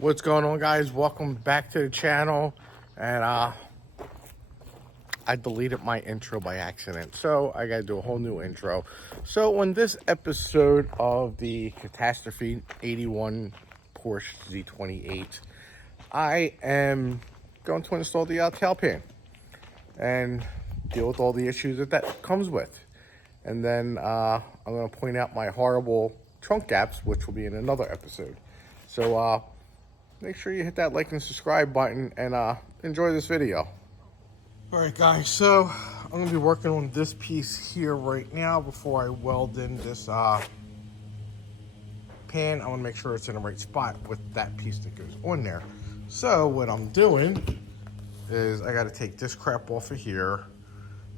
What's going on, guys? Welcome back to the channel. And I deleted my intro by accident, so I gotta do a whole new intro. So on this episode of the Catastrophe 81 Porsche Z28, I am going to install the tail pan and deal with all the issues that comes with. And then I'm going to point out my horrible trunk gaps, which will be in another episode. So make sure you hit that like and subscribe button and enjoy this video. All right, guys, so I'm going to be working on this piece here right now before I weld in this pan. I want to make sure it's in the right spot with that piece that goes on there. So what I'm doing is I got to take this crap off of here.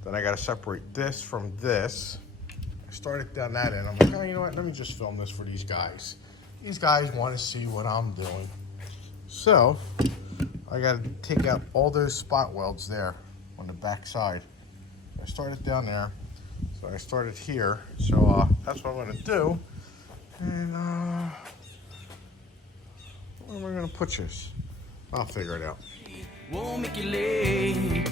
Then I got to separate this from this. I started down that end. I'm like, oh, you know what? Let me just film this for these guys. These guys want to see what I'm doing. So I got to take out all those spot welds there on the back side. I started down there. So I started here. So that's what I'm going to do. And where am I going to put this? I'll figure it out. Won't make you late.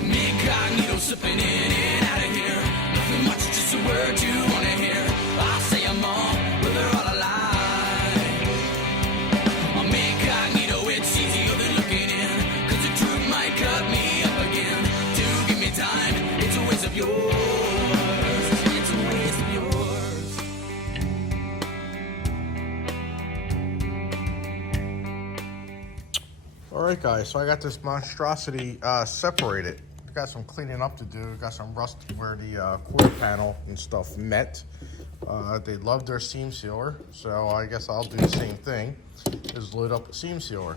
Incognito slipping in and out of here. Nothing much, just a word you wanna hear. I say I'm all, but they're all a lie. I'm incognito, it's easier than looking in. Cause the truth might cut me up again. Do give me time, it's a waste of yours. It's a waste of yours. Alright, guys, so I got this monstrosity separated. Got some cleaning up to do. Got some rust where the quarter panel and stuff met. They love their seam sealer, so I guess I'll do the same thing, is load up a seam sealer.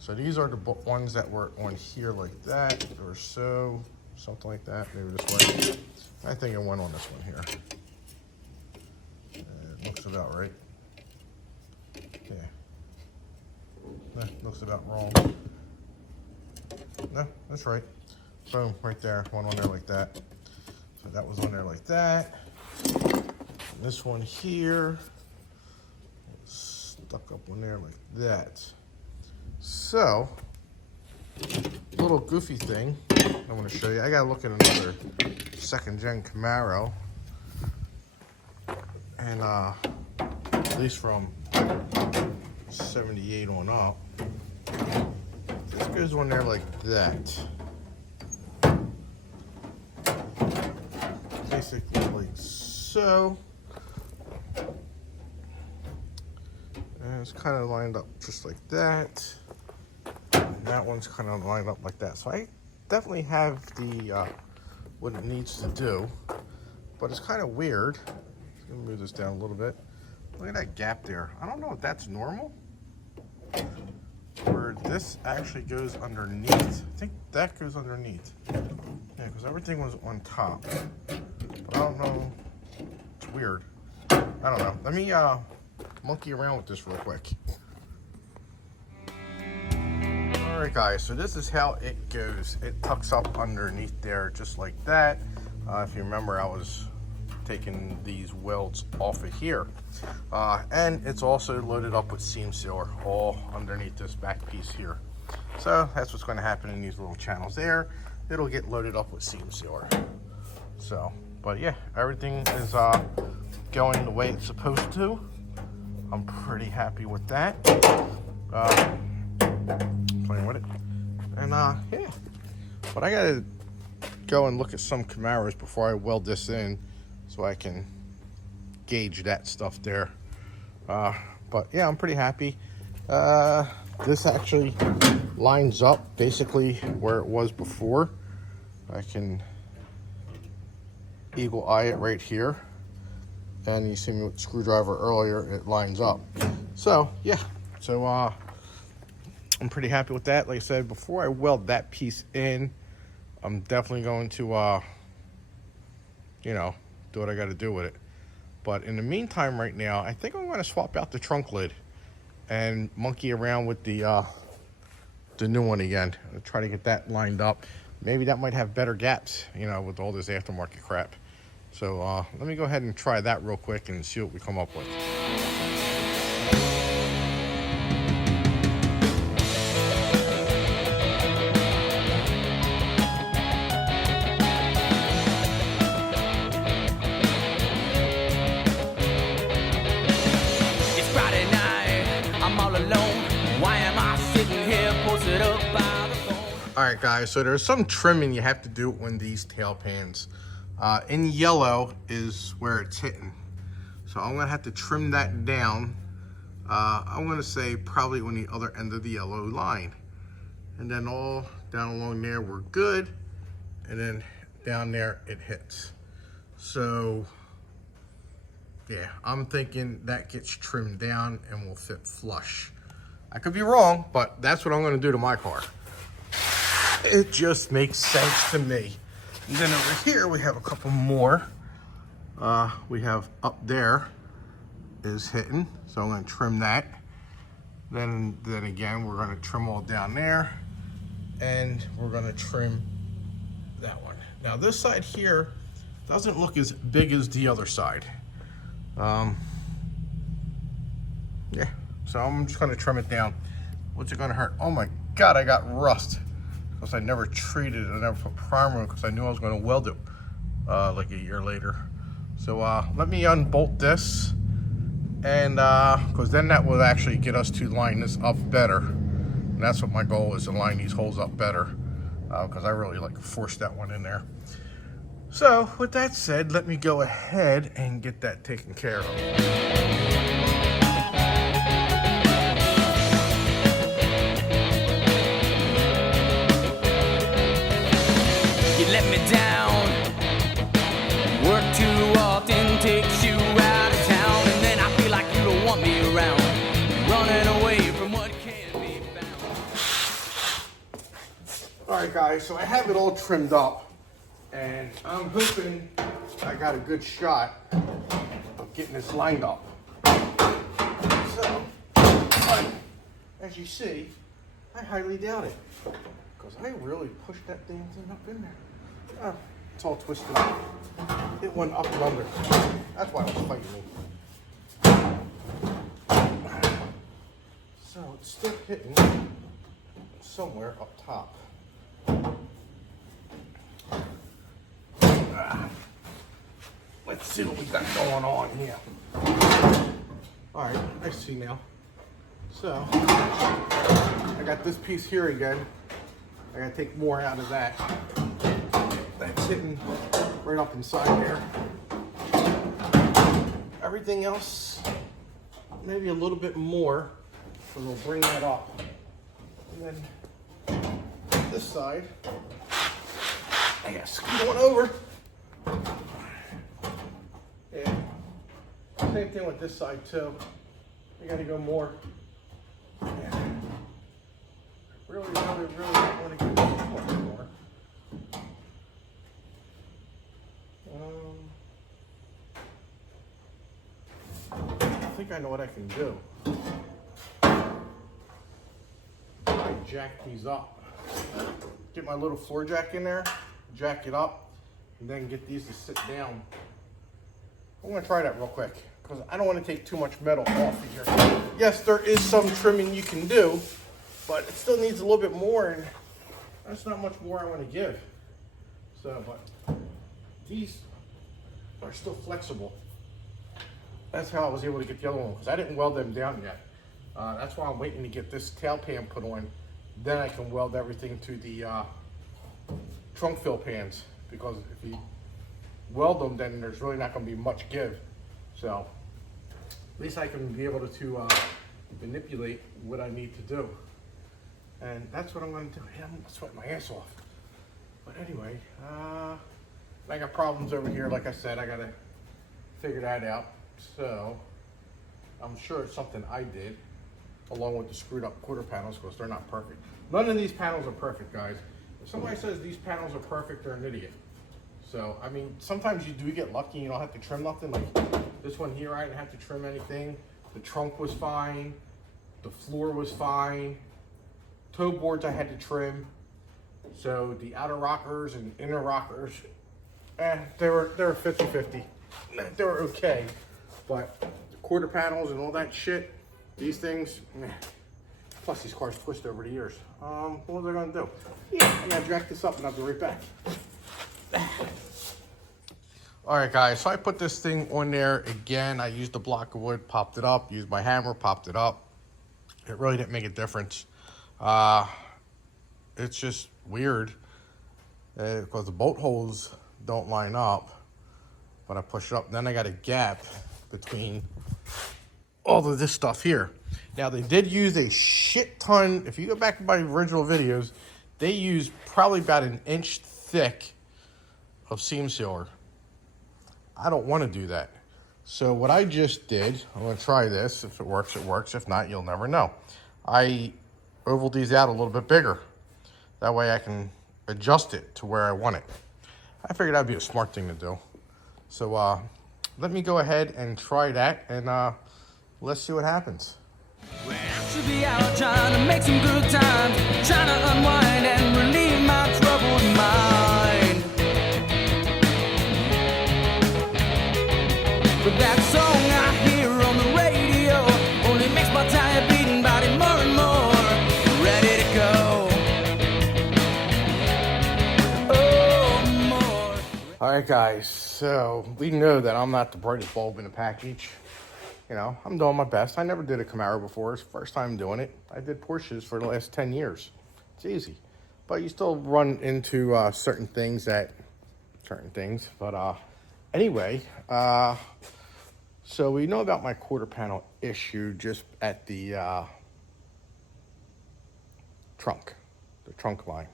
So these are the ones that were on here like that, or so, something like that, maybe this way. I think it went on this one here. It looks about right. Yeah. Looks about wrong. No, that's right. Boom, right there, one on there like that. So that was on there like that. And this one here stuck up on there like that. So, little goofy thing I want to show you. I gotta look at another second gen Camaro. And at least from 78 on up. This goes on there like that. Basically like so, and it's kind of lined up just like that, and that one's kind of lined up like that. So I definitely have the what it needs to do, but it's kind of weird. Let me move this down a little bit. Look at that gap there. I don't know if that's normal, where this actually goes underneath. I think that goes underneath. Yeah, because everything was on top. But I don't know. It's weird. I don't know. Let me monkey around with this real quick. Alright, guys, so this is how it goes. It tucks up underneath there just like that. If you remember, I was taking these welds off of here. And it's also loaded up with seam sealer all underneath this back piece here. So that's what's going to happen in these little channels there. It'll get loaded up with seam sealer. So, but yeah, everything is going the way it's supposed to. I'm pretty happy with that. Playing with it. And yeah. But I gotta go and look at some Camaros before I weld this in so I can gauge that stuff there. But yeah, I'm pretty happy. This actually lines up basically where it was before. I can eagle eye it right here, and you see me with the screwdriver earlier, it lines up. So yeah, so I'm pretty happy with that. Like I said, before I weld that piece in, I'm definitely going to you know, do what I got to do with it. But in the meantime right now, I think I'm going to swap out the trunk lid and monkey around with the new one again. I'll try to get that lined up. Maybe that might have better gaps, you know, with all this aftermarket crap. So let me go ahead and try that real quick and see what we come up with. All right, guys, so there's some trimming you have to do on these tail pans. In yellow is where it's hitting. So I'm gonna have to trim that down. I'm gonna say probably on the other end of the yellow line. And then all down along there, we're good. And then down there, it hits. So, yeah, I'm thinking that gets trimmed down and will fit flush. I could be wrong, but that's what I'm gonna do to my car. It just makes sense to me. And then over here, we have a couple more. We have up there is hitting, so I'm gonna trim that. Then again, we're gonna trim all down there, and we're gonna trim that one. Now this side here doesn't look as big as the other side. Yeah, so I'm just gonna trim it down. What's it gonna hurt? Oh my God, I got rust. Because I never treated it, I never put primer on because I knew I was gonna weld it like a year later. So let me unbolt this, and because then that will actually get us to line this up better. And that's what my goal is, to line these holes up better, because I really like forced that one in there. So with that said, let me go ahead and get that taken care of. You let me down. Work too often takes you out of town, and then I feel like you don't want me around. Running away from what can't be found. All right, guys, so I have it all trimmed up, and I'm hoping I got a good shot of getting this lined up. So, but as you see, I highly doubt it, because I really pushed that damn thing up in there. Oh, it's all twisted up. It went up and under. That's why it was fighting me. So it's still hitting somewhere up top. Let's see what we got going on here. All right, I see now. So I got this piece here again. I gotta take more out of that. That's hitting right up inside there. Everything else, maybe a little bit more, so we'll bring that up. And then this side, I gotta scoot on over. Yeah, same thing with this side too. I gotta go more. Yeah. Really don't want to get this much more. I think I know what I can do. I jack these up. Get my little floor jack in there, jack it up, and then get these to sit down. I'm gonna try that real quick, because I don't want to take too much metal off of here. Yes, there is some trimming you can do, but it still needs a little bit more, and that's not much more I want to give. So, but these are still flexible. That's how I was able to get the other one, because I didn't weld them down yet. That's why I'm waiting to get this tail pan put on. Then I can weld everything to the trunk fill pans, because if you weld them, then there's really not going to be much give. So at least I can be able to manipulate what I need to do. And that's what I'm going to do. Yeah, I'm going to sweat my ass off. But anyway, I got problems over here. Like I said, I got to figure that out. So I'm sure it's something I did, along with the screwed up quarter panels, because they're not perfect. None of these panels are perfect, guys. If somebody says these panels are perfect, they're an idiot. So, I mean, sometimes you do get lucky, you don't have to trim nothing. Like this one here, I didn't have to trim anything. The trunk was fine. The floor was fine. Toe boards I had to trim. So the outer rockers and inner rockers, they were 50-50. They were okay. But the quarter panels and all that shit, these things, plus these cars twist over the years. What was I gonna do? Yeah, I gotta jack this up and I'll be right back. All right, guys, so I put this thing on there again. I used a block of wood, popped it up, used my hammer, popped it up. It really didn't make a difference. It's just weird because the bolt holes don't line up. But I push it up, then I got a gap between all of this stuff here. Now they did use a shit ton. If you go back to my original videos, they used probably about an inch thick of seam sealer. I don't want to do that. So what I just did, I'm going to try this. If it works, it works. If not, you'll never know. I ovaled these out a little bit bigger. That way I can adjust it to where I want it. I figured that'd be a smart thing to do. So let me go ahead and try that, and let's see what happens. When I should be out trying to make some good times, trying to unwind and relieve my troubled mind. But that song I hear on the radio only makes my tired beating body more and more ready to go. Oh, more. All right, guys, so we know that I'm not the brightest bulb in the package. You know, I'm doing my best. I never did a Camaro before. It's the first time doing it. I did Porsches for the last 10 years. It's easy. But you still run into certain things. But anyway, so we know about my quarter panel issue just at the trunk line,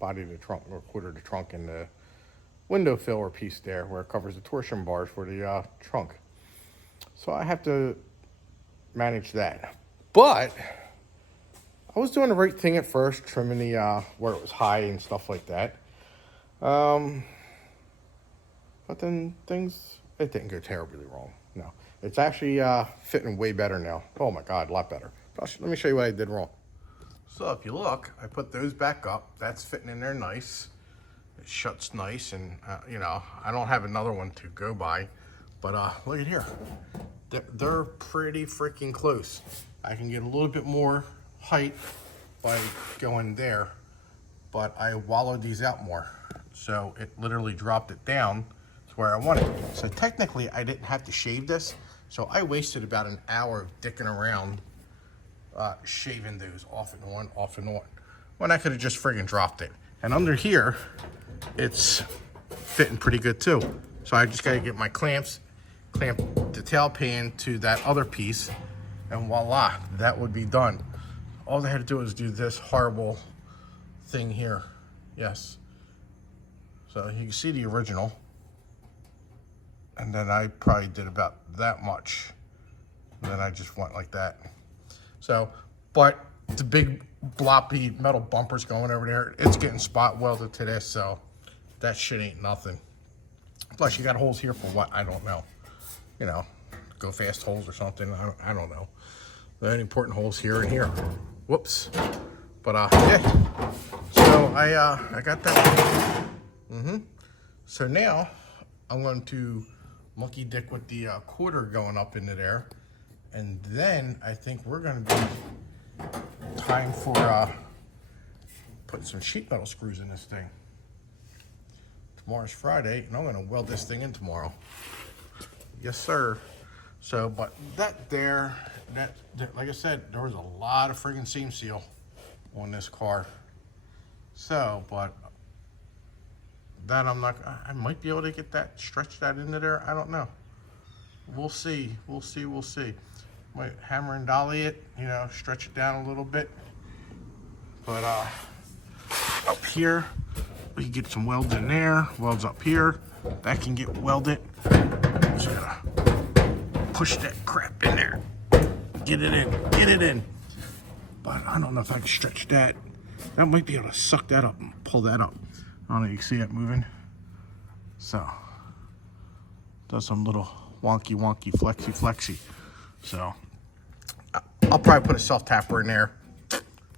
body of the trunk, or quarter of the trunk, and the window filler piece there where it covers the torsion bars for the trunk. So I have to manage that. But I was doing the right thing at first, trimming the where it was high and stuff like that. But then it didn't go terribly wrong. No, it's actually fitting way better now. Oh my God, a lot better. Let me show you what I did wrong. So if you look, I put those back up. That's fitting in there nice. It shuts nice, and you know, I don't have another one to go by. But look at here. They're pretty freaking close. I can get a little bit more height by going there, but I wallowed these out more. So it literally dropped it down to where I wanted. So technically I didn't have to shave this. So I wasted about an hour of dicking around shaving those off and on, when I could have just friggin' dropped it. And under here, it's fitting pretty good too. So I just gotta get my clamp the tail pan to that other piece, and voila, that would be done. All I had to do was do this horrible thing here. Yes. So you can see the original, and then I probably did about that much. And then I just went like that. So, but the big bloppy metal bumpers going over there, it's getting spot welded to this, so that shit ain't nothing. Plus you got holes here for what? I don't know. You know, go fast holes or something. I don't know. The only important holes here and here. Whoops. But yeah. So I got that. So now I'm going to monkey dick with the quarter going up into there, and then I think we're going to be time for putting some sheet metal screws in this thing. Tomorrow's Friday, and I'm going to weld this thing in tomorrow. Yes, sir. So, but that like I said, there was a lot of friggin' seam seal on this car. So, but that I might be able to get that, stretch that into there. I don't know. We'll see. We'll see. Might hammer and dolly it, you know, stretch it down a little bit. But up here, we can get some welds in there. Welds up here. That can get welded. Just gotta push that crap in there. Get it in. But I don't know if I can stretch that. That might be able to suck that up and pull that up. I don't know, you can see it moving. So, does some little wonky, flexy. So, I'll probably put a self-tapper in there.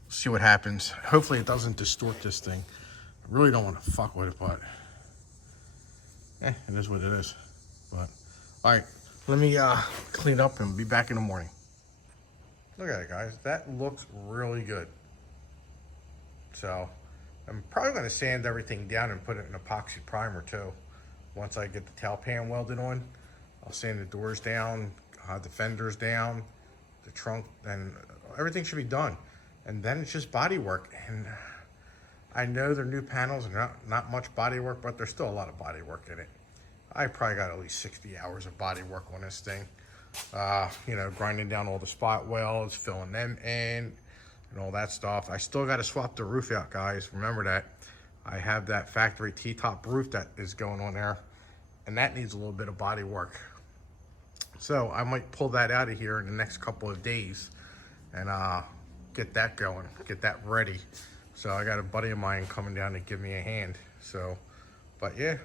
See what happens. Hopefully it doesn't distort this thing. I really don't want to fuck with it, but it is what it is. But all right, let me clean up and be back in the morning. Look at it, guys. That looks really good. So I'm probably going to sand everything down and put it in epoxy primer too. Once I get the tail pan welded on, I'll sand the doors down, the fenders down, the trunk, and everything should be done. And then it's just body work. And I know they're new panels and not much body work, but there's still a lot of body work in it. I probably got at least 60 hours of body work on this thing. You know, grinding down all the spot welds, filling them in, and all that stuff. I still got to swap the roof out, guys. Remember that. I have that factory T-top roof that is going on there, and that needs a little bit of body work. So I might pull that out of here in the next couple of days and get that going, get that ready. So I got a buddy of mine coming down to give me a hand. So, but yeah.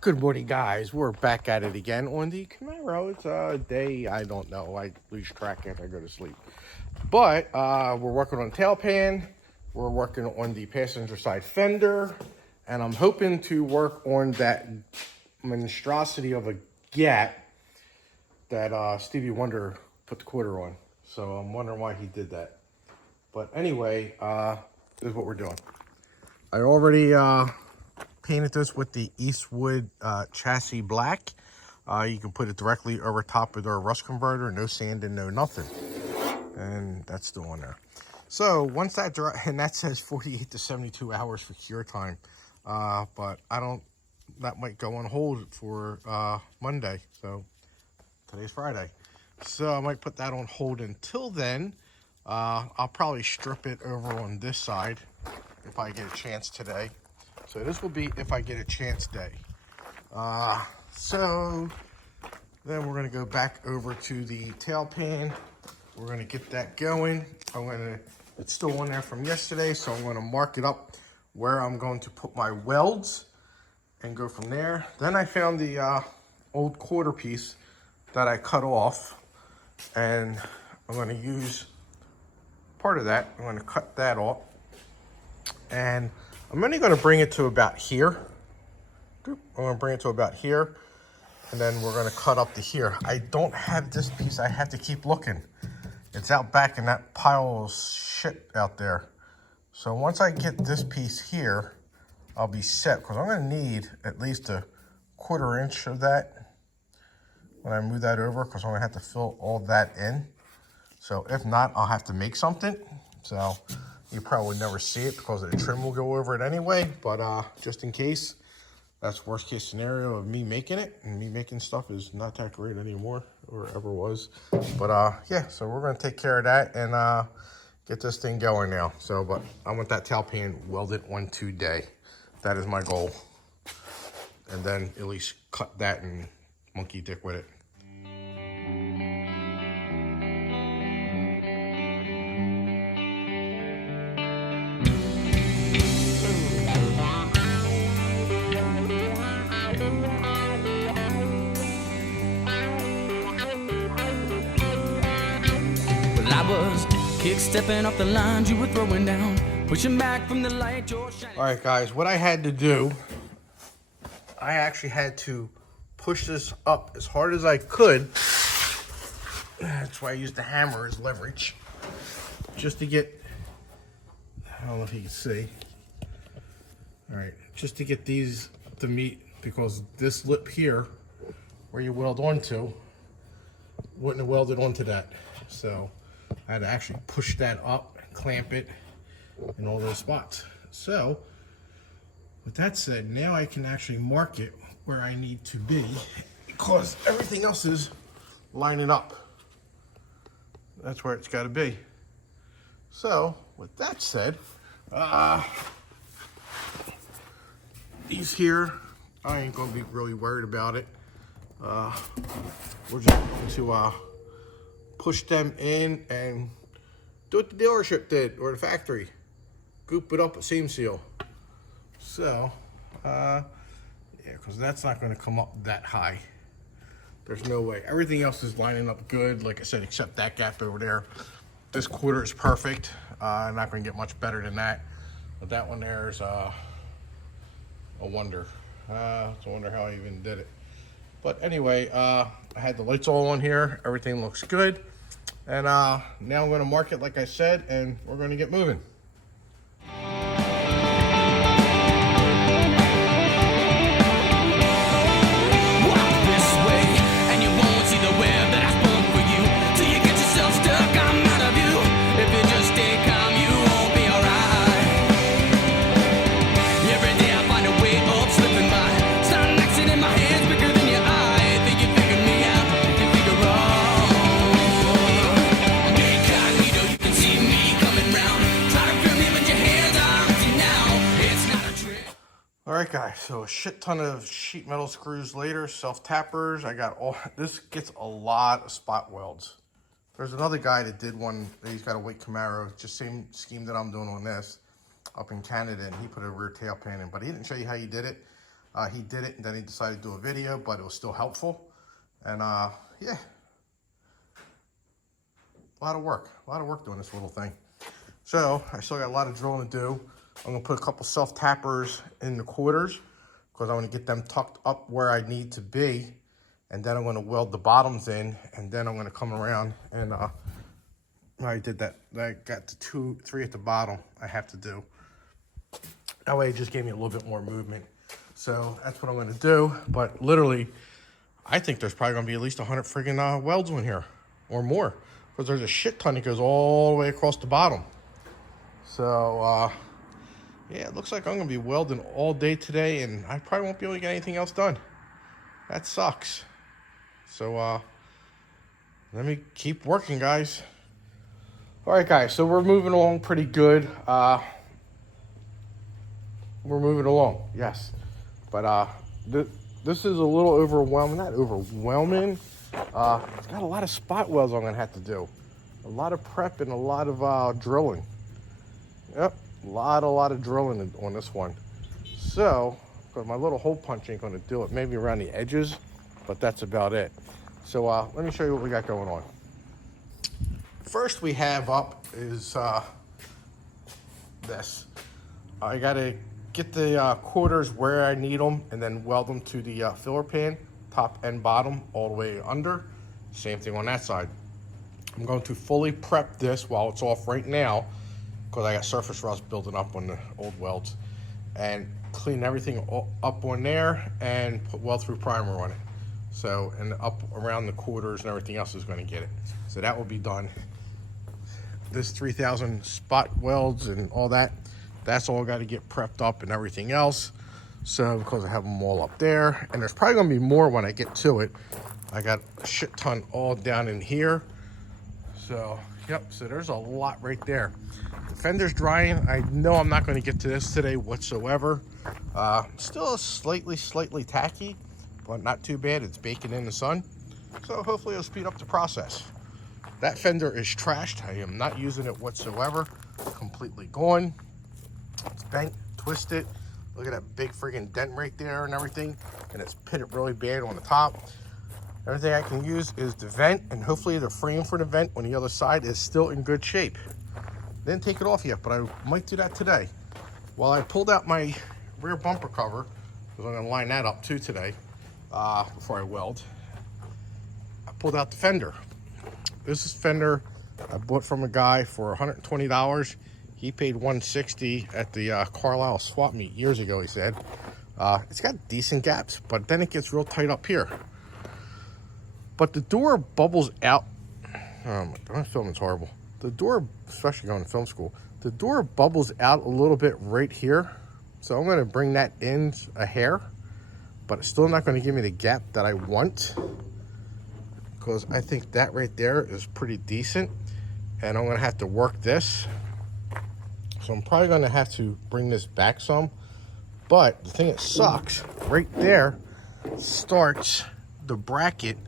Good morning, guys. We're back at it again on the Camaro. It's a day, I don't know. I lose track after I go to sleep. But we're working on tail pan. We're working on the passenger side fender. And I'm hoping to work on that monstrosity of a gap that Stevie Wonder put the quarter on. So I'm wondering why he did that. But anyway, this is what we're doing. I already painted this with the Eastwood chassis black. You can put it directly over top of their rust converter, no sand and no nothing. And that's still on there. So once that dry, and that says 48 to 72 hours for cure time. But I don't, that might go on hold for Monday. So today's Friday. So I might put that on hold until then. I'll probably strip it over on this side if I get a chance today. So this will be if I get a chance day. So then we're going to go back over to the tail pan. We're going to get that going. It's still on there from yesterday, so I'm going to mark it up where I'm going to put my welds and go from there. Then I found the old quarter piece that I cut off, and I'm going to use part of that. I'm going to cut that off, and I'm only going to bring it to about here. I'm going to bring it to about here, and then we're going to cut up to here. I don't have this piece. I have to keep looking. It's out back in that pile of shit out there. So once I get this piece here, I'll be set, because I'm going to need at least a 1/4 inch of that when I move that over, because I'm going to have to fill all that in. So if not, I'll have to make something. So you probably never see it because the trim will go over it anyway. But just in case, that's worst case scenario of me making it. And me making stuff is not that great anymore, or ever was. But yeah, so we're going to take care of that and get this thing going now. So, but I want that tail pan welded on today. That is my goal. And then at least cut that and monkey dick with it. Kick-stepping off the lines you were throwing down, pushing back from the light you're shining. All right, guys, what I had to do, I actually had to push this up as hard as I could. That's why I used the hammer as leverage, just to get, I don't know if you can see. All right, just to get these to meet, because this lip here, where you weld onto, wouldn't have welded onto that. So I had to actually push that up, clamp it in all those spots. So with that said, now I can actually mark it where I need to be, because everything else is lining up. That's where it's got to be. So with that said, these here, I ain't gonna be really worried about it. We're just going to push them in and do what the dealership did, or the factory. Goop it up with seam seal. So, yeah, because that's not going to come up that high. There's no way. Everything else is lining up good, like I said, except that gap over there. This 1/4 is perfect. Not going to get much better than that. But that one there is a wonder. It's a wonder how I even did it. But anyway, I had the lights all on here. Everything looks good. And now I'm going to mark it like I said, and we're going to get moving. Till you get yourself stuck, I'm out of view. If you just stay calm, you won't be alright. Alright guys, so a shit ton of sheet metal screws later, self-tappers. I got all, this gets a lot of spot welds. There's another guy that did one, he's got a white Camaro, just same scheme that I'm doing on this, up in Canada, and he put a rear tailpan in, but he didn't show you how he did it. He did it, and then he decided to do a video, but it was still helpful. And yeah, a lot of work doing this little thing. So I still got a lot of drilling to do. I'm gonna put a couple self-tappers in the quarters because I want to get them tucked up where I need to be. And then I'm gonna weld the bottoms in, and then I'm gonna come around and I did that. I got the 2, 3 at the bottom I have to do. That way it just gave me a little bit more movement. So that's what I'm gonna do. But literally, I think there's probably gonna be at least 100 friggin' welds on here or more, because there's a shit ton that goes all the way across the bottom. So yeah, it looks like I'm gonna be welding all day today, and I probably won't be able to get anything else done. That sucks. So let me keep working, guys. All right, guys, so we're moving along pretty good. We're moving along, yes. But this is a little overwhelming, not overwhelming. It's got a lot of spot welds I'm gonna have to do. A lot of prep and a lot of drilling. Yep, a lot of drilling on this one. So, because my little hole punch ain't gonna do it, maybe around the edges, but that's about it. So let me show you what we got going on. First we have up is this. I gotta get the quarters where I need them and then weld them to the filler pan, top and bottom, all the way under. Same thing on that side. I'm going to fully prep this while it's off right now, because I got surface rust building up on the old welds, and clean everything up on there and put weld through primer on it. So, and up around the quarters and everything else is going to get it. So that will be done. This 3000 spot welds and all that, that's all got to get prepped up and everything else. So, because I have them all up there, and there's probably going to be more when I get to it. I got a shit ton all down in here. So, yep, so there's a lot right there. The fender's drying. I know I'm not going to get to this today whatsoever. Still slightly tacky, but not too bad. It's baking in the sun. So hopefully it'll speed up the process. That fender is trashed. I am not using it whatsoever. Completely gone. It's bent, twisted. Look at that big friggin' dent right there and everything. And it's pitted really bad on the top. Everything I can use is the vent, and hopefully the frame for the vent on the other side is still in good shape. Didn't take it off yet, but I might do that today. While I pulled out my rear bumper cover, because I'm gonna line that up too today, before I weld, I pulled out the fender. This is fender I bought from a guy for $120. He paid $160 at the Carlisle swap meet years ago, he said. It's got decent gaps, but then it gets real tight up here. But the door bubbles out. Oh my God, filming's horrible. The door, especially going to film school, the door bubbles out a little bit right here. So I'm going to bring that in a hair, but it's still not going to give me the gap that I want, because I think that right there is pretty decent, and I'm going to have to work this. So I'm probably going to have to bring this back some. But the thing that sucks, right there starts the bracket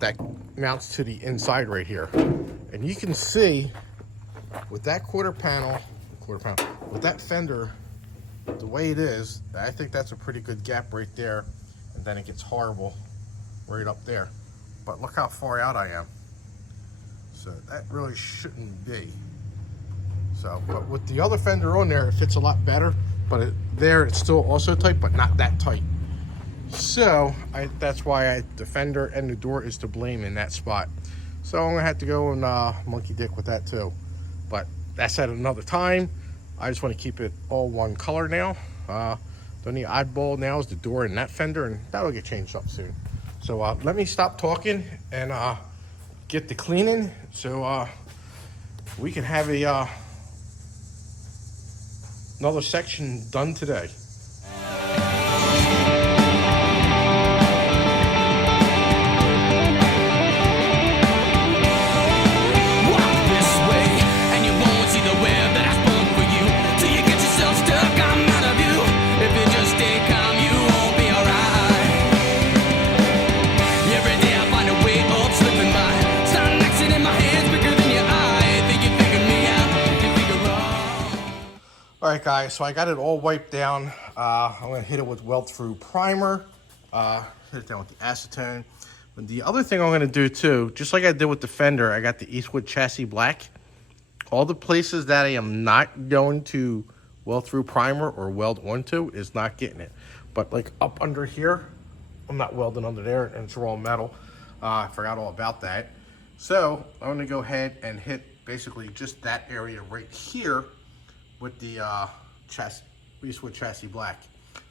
that mounts to the inside right here. And you can see with that quarter panel, with that fender, the way it is, I think that's a pretty good gap right there. And then it gets horrible right up there. But look how far out I am. So that really shouldn't be. So, but with the other fender on there, it fits a lot better. But it's still also tight, but not that tight. So that's why the fender and the door is to blame in that spot. So I'm gonna have to go and monkey dick with that too. But that's at another time. I just want to keep it all one color now. The only oddball now is the door and that fender, and that'll get changed up soon. So let me stop talking and get the cleaning, so we can have another section done today. Stay right, guys, so I got it all wiped down. I'm gonna hit it with weld-through primer, hit it down with the acetone. But the other thing I'm gonna do too, just like I did with the fender, I got the Eastwood chassis black. All the places that I am not going to weld through primer or weld onto is not getting it. But like up under here, I'm not welding under there, and it's raw metal. I forgot all about that. So I'm gonna go ahead and hit basically just that area right here with the Eastwood chassis black.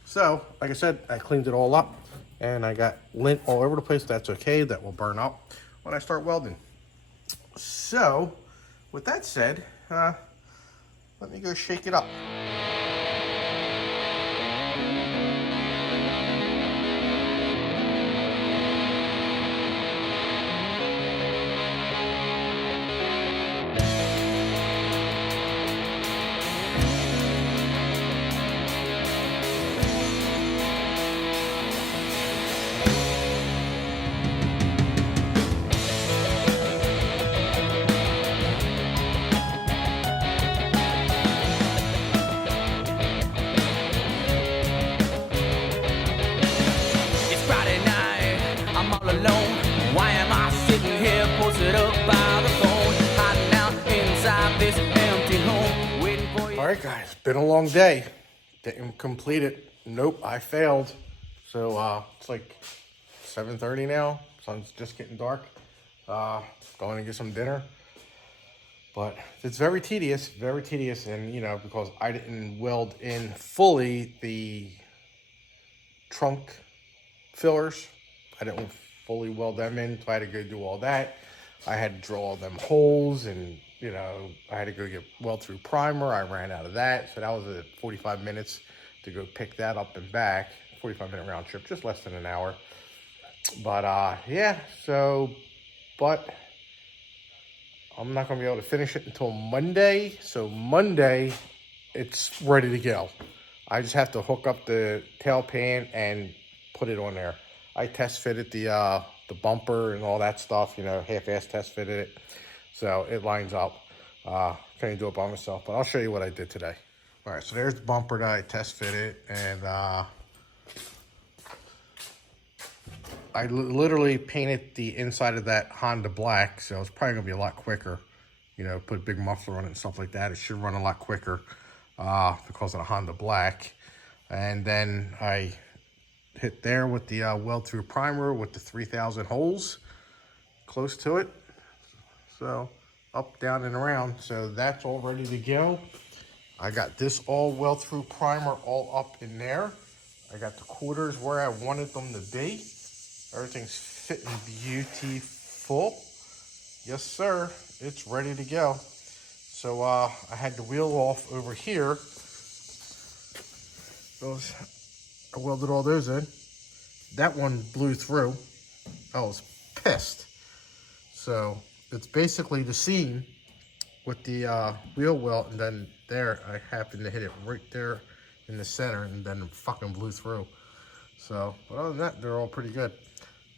So like I said, I cleaned it all up and I got lint all over the place. That's okay, that will burn up when I start welding. So with that said, let me go shake it up. It's Friday night, I'm all alone. Why am I sitting here posted up by the phone, hiding out inside this empty home, waiting for you? All right, guys, been a long day. Didn't complete it. Nope, I failed. So it's like 7:30 now. Sun's just getting dark. Going to get some dinner. But it's very tedious, and you know, because I didn't weld in fully the trunk fillers. I didn't fully weld them in, so I had to go do all that. I had to drill all them holes, and you know, I had to go get weld through primer. I ran out of that, so that was 45 minutes to go pick that up and back. 45-minute round trip, just less than an hour. But yeah, but I'm not gonna be able to finish it until Monday. So Monday, it's ready to go. I just have to hook up the tail pan and put it on there. I test fitted the bumper and all that stuff, you know, half-ass test fitted it. So it lines up. Can't do it by myself, but I'll show you what I did today. All right, so there's the bumper that I test fitted, and I literally painted the inside of that Honda black, so it's probably gonna be a lot quicker. You know, put a big muffler on it and stuff like that. It should run a lot quicker because of the Honda black. And then I hit there with the weld-through primer with the 3,000 holes close to it. So up, down, and around. So that's all ready to go. I got this all weld-through primer all up in there. I got the quarters where I wanted them to be. Everything's fitting beautiful. Yes, sir. It's ready to go. So I had the wheel off over here. I welded all those in. That one blew through. I was pissed. So it's basically the seam with the wheel well, and then there I happened to hit it right there in the center, and then it fucking blew through. So, but other than that, they're all pretty good.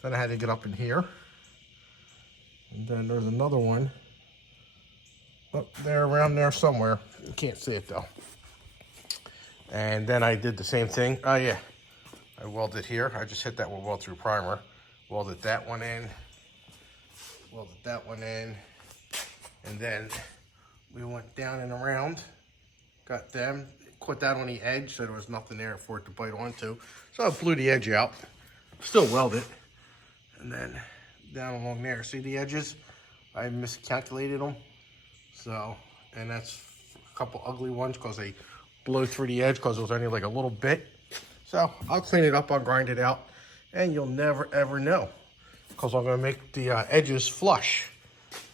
Then I had to get up in here. And then there's another one up there, around there somewhere. You can't see it though. And then I did the same thing. Oh yeah, I welded here. I just hit that with weld-through primer. Welded that one in. Welded that one in. And then we went down and around. Got them. Put that on the edge so there was nothing there for it to bite onto. So I blew the edge out. Still weld it. And then down along there, see the edges? I miscalculated them. So, and that's a couple ugly ones because they blow through the edge because it was only like a little bit. So I'll clean it up, I'll grind it out, and you'll never ever know because I'm gonna make the edges flush.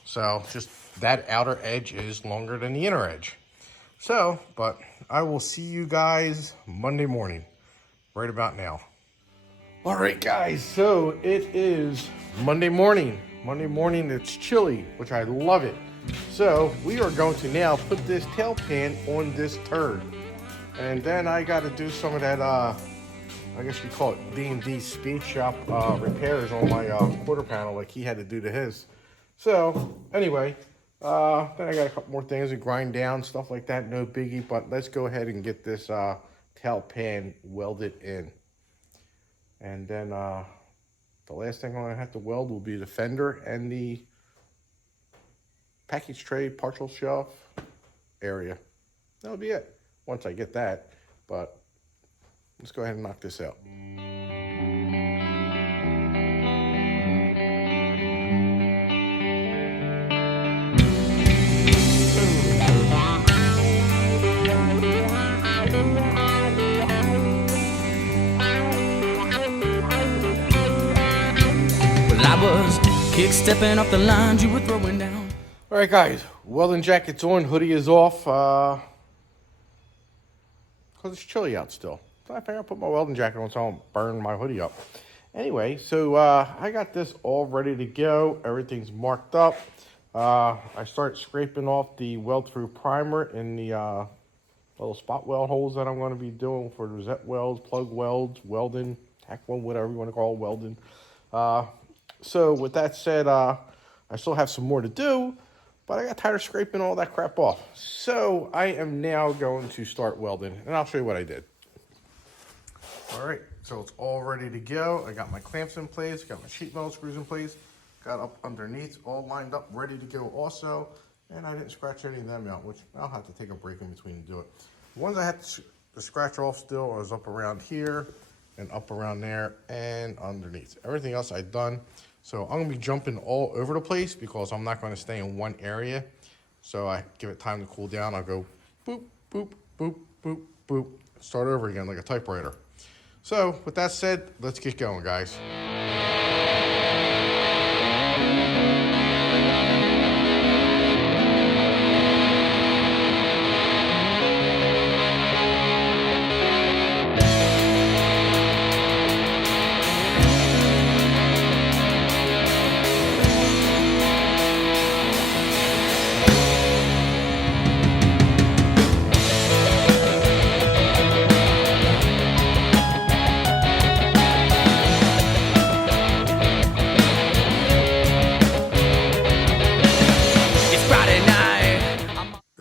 So just that outer edge is longer than the inner edge. So, but I will see you guys Monday morning, right about now. All right, guys, so it is Monday morning. Monday morning, it's chilly, which I love it. So we are going to now put this tail pan on this turd. And then I got to do some of that, I guess you call it D&D speed shop repairs on my quarter panel like he had to do to his. So anyway, Then I got a couple more things to grind down, stuff like that, no biggie. But let's go ahead and get this tail pan welded in. And then the last thing I'm going to have to weld will be the fender and the package tray, partial shelf area. That'll be it once I get that. But let's go ahead and knock this out. I was kick-stepping off the lines you were throwing down. All right, guys, welding jacket's on, hoodie is off, because it's chilly out still. So I figured I'll put my welding jacket on so I don't burn my hoodie up. Anyway, so I got this all ready to go. Everything's marked up. I start scraping off the weld-through primer in the little spot weld holes that I'm going to be doing for rosette welds, plug welds, welding, tack weld, whatever you want to call it, welding. So with that said, I still have some more to do, but I got tired of scraping all that crap off. So I am now going to start welding, and I'll show you what I did. All right, so it's all ready to go. I got my clamps in place, got my sheet metal screws in place, got up underneath, all lined up, ready to go also. And I didn't scratch any of them out, which I'll have to take a break in between to do it. The ones I had to scratch off still was up around here and up around there and underneath. Everything else I've done. So I'm gonna be jumping all over the place because I'm not gonna stay in one area. So I give it time to cool down. I'll go boop, boop, boop, boop, boop. Start over again like a typewriter. So with that said, let's get going, guys.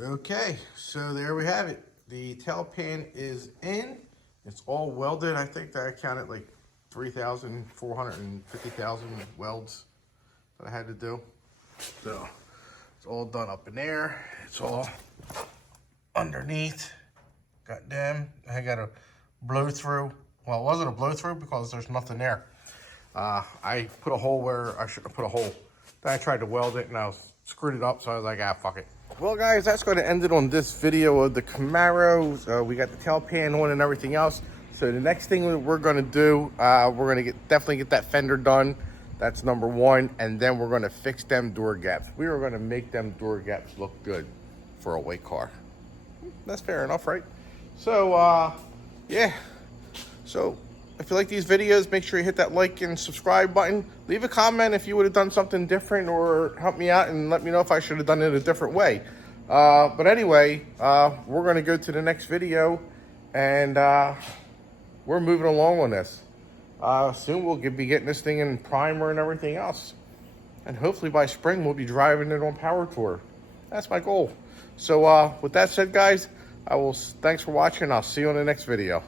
Okay, so there we have it. The tail pan is in. It's all welded. I think that I counted like 450,000 welds that I had to do. So it's all done up in there. It's all underneath. Got them. I got a blow through. Well, it wasn't a blow through because there's nothing there. I put a hole where I shouldn't have put a hole. Then I tried to weld it and I screwed it up, so I was like, ah, fuck it. Well, guys, that's going to end it on this video of the Camaro. We got the tail pan on and everything else. So the next thing we're going to do, we're going to definitely get that fender done. That's number one. And then we're going to fix them door gaps. We are going to make them door gaps look good for a white car. That's fair enough, right? So, yeah. So if you like these videos, make sure you hit that like and subscribe button. Leave a comment if you would have done something different, or help me out and let me know if I should have done it a different way. But anyway, we're going to go to the next video, and we're moving along on this. Soon we'll be getting this thing in primer and everything else. And hopefully by spring we'll be driving it on Power Tour. That's my goal. So with that said, guys, thanks for watching. I'll see you on the next video.